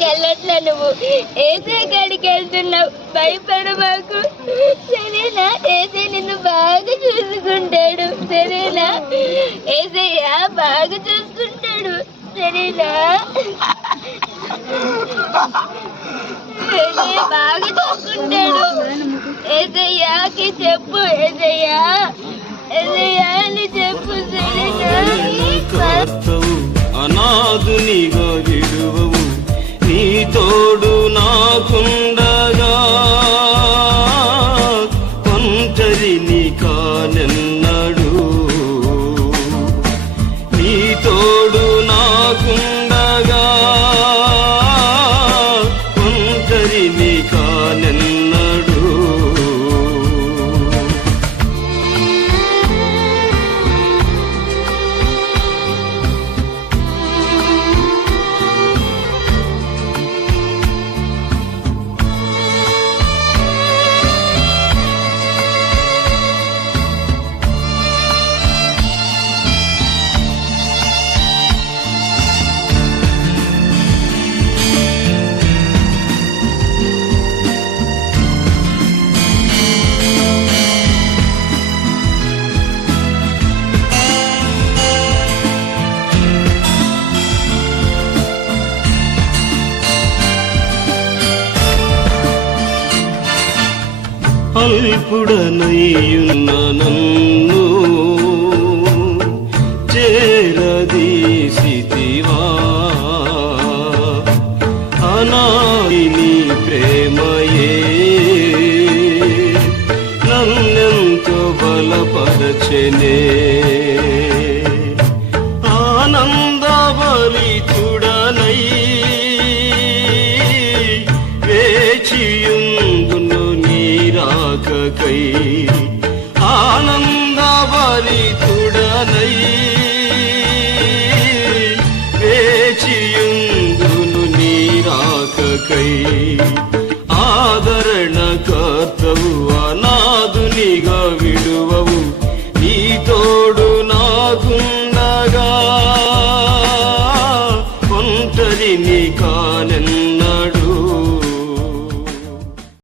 కాడికి వెళ్ళట్లే నువ్వు. ఏసే కాడికి వెళ్తున్నావు. భయపడమాకు సరేనా? ఏసే నిన్ను బాగా చూసుకుంటాడు. సరేనా? ఏసయ్య బాగా చూసుకుంటాడు. సరేనా? బాగా చూసుకుంటాడు. ఏసయ్యాకి చెప్పు. ఏసయ్యా. కానెన్నడు. నీ తోడు నాకుండగా ఒంటరి నీ అల్పుడనయ్యున్న నన్ను చేరదీసితివా. అనాది ప్రేమయే. నన్నెంతో బలపరచనే. కాకకై ఆనందభరితుడనై వేచియుందును నీరాకకై ఆదరణ కర్తవు అనాదునిగా విడువవు. నీ తోడు నాకుండగా ఒంటరిని కానెన్